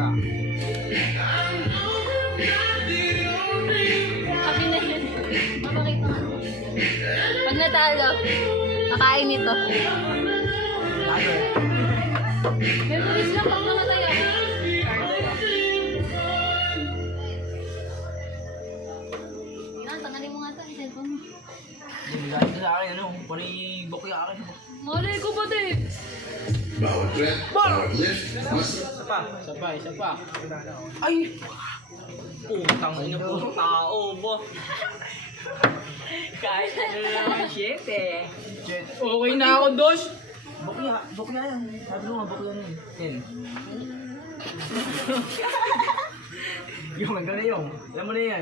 isa. Happy na yun. Mapakita nga. Pag natalo, kakain ito. Memories lang pag namatay ako. Yan, tanganin mo nga ito. Cellphone mo. Dahil sa akin, ano, pari bokya akin. Malay ko ba din? Bawat rep, bawat lift, Isa pa. Ay! Putang ina po tao ba? Kahit ano naman shit eh. Okay na ako, Dos! Bokya yan. Sabi mo nga, bokya yan. Yan. Yung hanggang na yung. Alam mo na yan.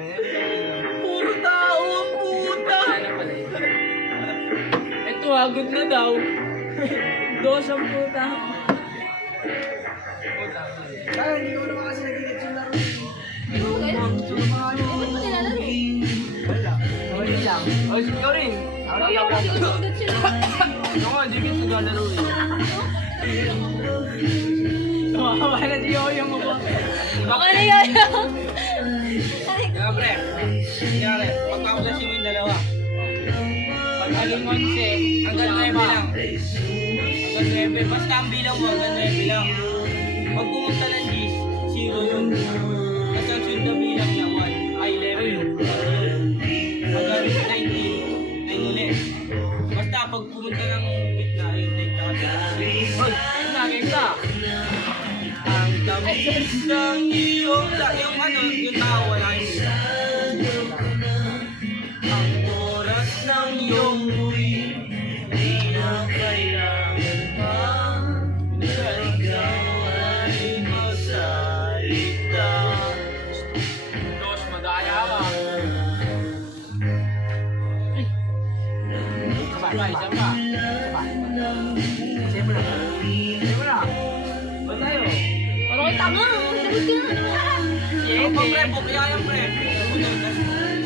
Puro tao ang puta! Ito agad na daw. Dos ang puta. Kaya hindi ko naman kasi nagigit yung laro. Okay? Ba't mo nilalaro? Wala. Okay lang. O, ikaw rin. Ayaw ko siguro sila. Ako nga, hindi kita naglalaro eh. Tumawa na si Yoyo mo po. Okay na yun. Kaya pre, kunyari, pagkakulasin mo yung dalawa. Pag aling 11, hanggang 9 lang. Hanggang 9, basta ang bilang mo hanggang 9 lang. Pag pumunta ng 10, 0 yun. Kasi ang sunod na bilang niya 1, ay 11. Hanggang 19, 9 ulit. Basta pag pumunta ng gitna, yung 9 na kasi. Hoy, nagay ka! Ang tamis ng iyong yung ano, yung tao wala yung ang oras ng iyong buwi di na kailangan pa ikaw ay magsalita. Dos, madaya ka. Isa pa. Sige mo na. Ba tayo? Parang kayo tanga. Sagot ka na. Ang pre, bukya yan pre.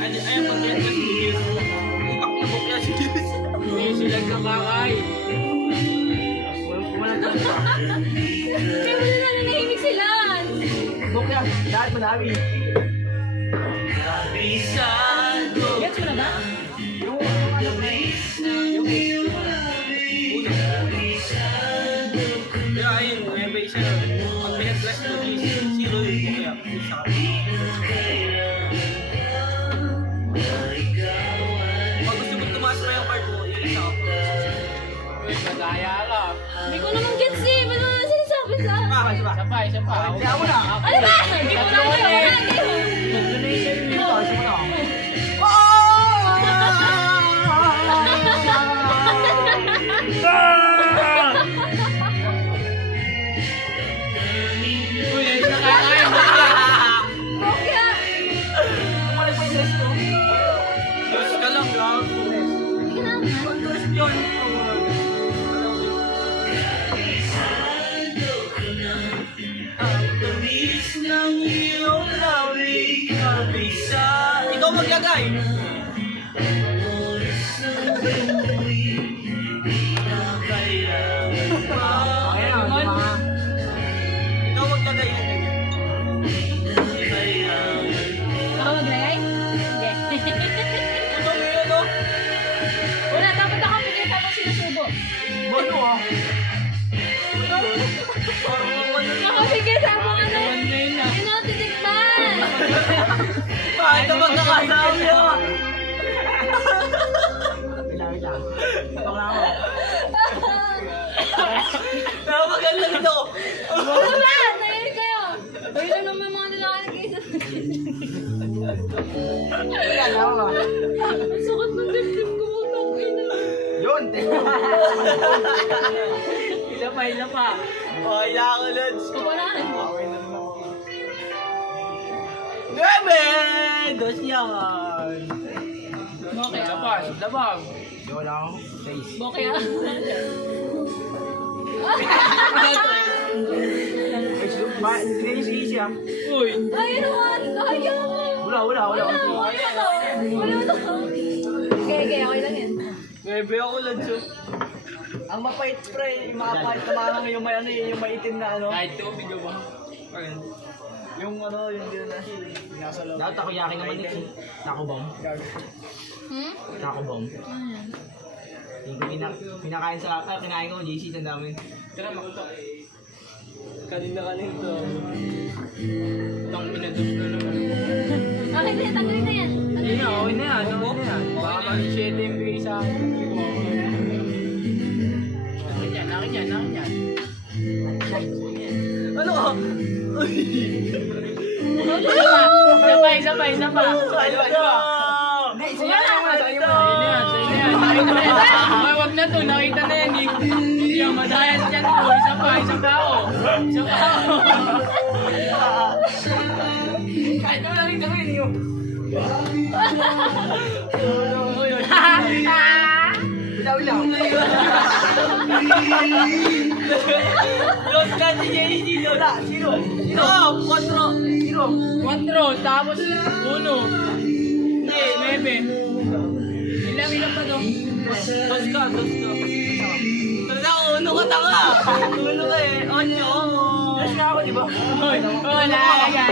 Ayun, pag-get ka si Diyos. Utak na bukya si Diyos. Hindi sila kakakay. Walang tao pa. Kaya wala na nanahimik sila. Bukya, lahat madami. Kabisado. Gets mo na ba? Yung ano pre. Yung una. Kaya ayun, may isa na. Pag pinag-class mo, 0 yung bukya. Isa ka. Pag gusto mo tumaas pa yung part mo, yung isa ka. Uy, madaya ka. Hindi ko naman gets eh. Ba't naman sinasabi sa akin? Isa pa. Kaya mo na. Ano ba? Hindi ko na alam. Donation nito. Isa mo na. Uy, ay nakakain mo ka. Bokya. Kumalik pa yung dress ko. Dress ka lang, gago. Hindi ka na. Ang dress yun. Ang tamis ng iyong labi, kabisa. Ikaw maglagay. Ikaw maglagay yan. Ako maglagay? Hindi. Ito mo yun, no? Wala, dapat ako pagkita mo sinusubo. Bano ah? Parang ano na. Ako pagkita mo ano? Ngayon na. Ano, titikman? Bakit na magkakasama yun? Wala. Baka ako. Napaganda nito. Ano ba? Nahihil kayo. Ayun lang naman mga nilalagay sa Wala na ako. Ang sakit ng dibdib ko. Utang ina. Yun. Isa pa. Oh, ila ko, Lods. Kukulaan. Grabe! Dos yan. Bokya. Labang. Hindi wala akong face. Bokya. Hindi si Easy ah. Uy. Ay, ano nga? Kaya. Wala. Wala to. Okay, okay lang yan. Bebe ako, Lods. Ang mapait pre, yung mga kahit na yung may ano yung maitim na ano. Kahit tubig ba? Ayun. Yung ano, yung din na nasa loob. Dapat takoyaki naman ito. Taco bomb. Hmm? Taco bomb. Ano yan? Yung pinakain sa kinain ko, JC, ang dami. Tara, makutok. Kanina to. Itong pinados na naman. Okay na yan, tanggalin na yan. Yun na, okay na yan. Okay na yan. Baka mag-7 yung bigay sa akin. Akin yan. Ano ka? Isa pa. Hindi, isa yan. Ay, wag na to. Nakita na yan eh. Hindi yan, madayan yan to. Isa pa. Kahit mo nakita ko yun yung. Ilaw. Dos ka si JC. Sino? 4, tapos 1. Hindi, 9. Ilang pa to? Dos ka. Talaga, 1 ka tanga. 1 ka eh. 8. Dos ka ako, di ba? Wala. Daya.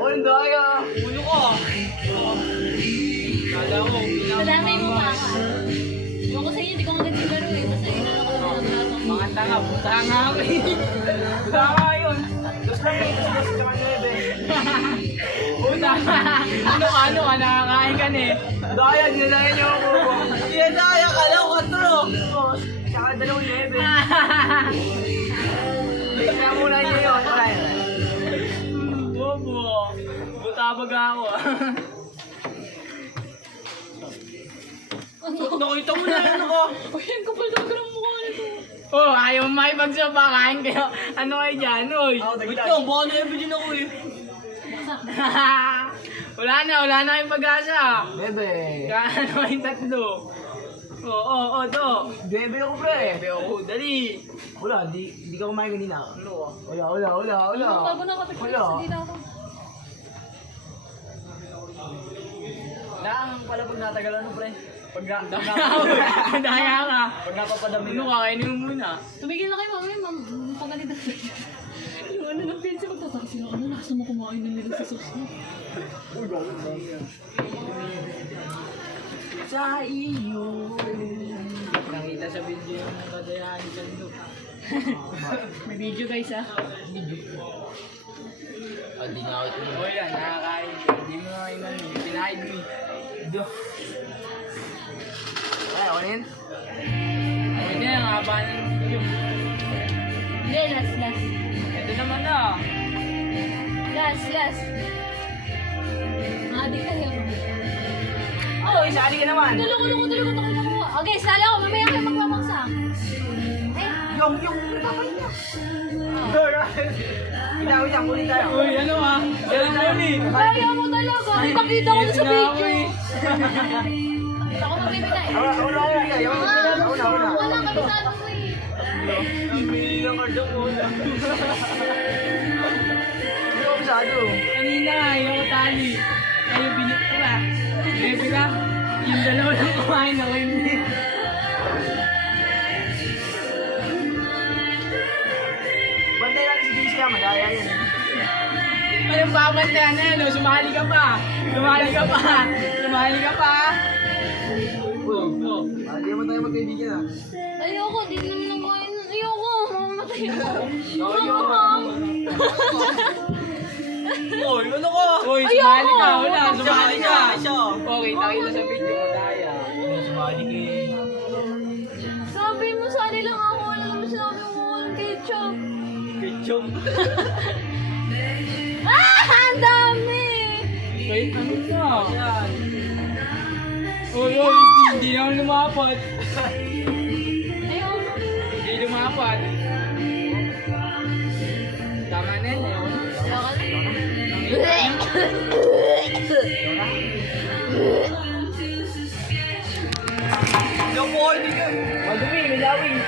1 ko. Kala ko. Madami mo pa ka. Ewan ko sa inyo, di ko maganda siguro eh. Basta inano ko lang mga braso. Mga tanga, putanga ako eh. Putanga yun. Dos lang eh, dos tsaka 9. Putanga. Ano ka, nakakain ka na eh. Daya, dinadaya niyo ako. Dinadaya ka lang, 4. Dos, tsaka 2, 9. Kaya muna niyo yun. Bobo. Butabag ako. Nakita mo na yun ako. Ayan, kapal talaga ng mukha nito. Oh, ayaw makipagsabakan kayo. Ano kayo dyan, oy? Wait lang, baka na-ebi din ako eh. wala na kayong pag-asa. Bebe. Ano yung 3? Oo, to. Bebe ako pre. Bebe ako, dali. Wala, di ka kumain kanina. Ano? Wala. Bago na kapit ko, hindi na ako. Naang pala pag natagalan mo pre. Pag Daya ka. Pag napapadami Ano ka, kainin mo muna. Tumigil na kayo, mami. Pagalitan na siya. Yung ano ng pinsa, magtataka sila. Ano, lakas mo kumain ng nila sa sauce niya. Sa iyo. Nakita sa video yung kadayahan ni Chando. May video guys ah. Hindi nga ako ito. O yan, nakakain. Hindi mo nga inan. Pinahin mo eh. Ay, ako na yun? Hindi, ang haba ng video. Hindi, last. Ito naman na. Last. Adik ka yun. Oh, isali ka naman. Tulo ko. Okay, sali ako. Mamaya kayo magmamagsak. Yung papay niya. Wait lang, kulit tayo. Uy, ano ah? Ceremony. Kaya mo talaga. Nakita ko na sa video. Ako magbibigay. Una. Wala, kabisado ko eh. Ang pili ng card ako. Hindi ko masyado. Kanina, ayaw ko tali. Ayaw binit ko ba? Bebe ka? Yung dalawa lang kumain ako hindi. Bantay natin si JC ah, madaya yun. Anong babantayan na yan? Sumali ka pa. Hindi mo tayo magkaibigan ah. Ayoko, di naman ako kain. Ayoko, mamamatay ako. Uy, ano ka? Uy, sumali ka. Wala, sumali ka. Okay, nakita sa video mo tayo. Sumali ka eh. Sabi mo, sali lang ako. Wala naman sinabi mo walang ketchup. Ketchup. Ang dami! Wait, ano ka? Uy, hindi na ako lumapat. Ayoko. Hindi lumapat. Tama na yun, ayoko na. Yung po, hindi ka. Madumi, may lawing.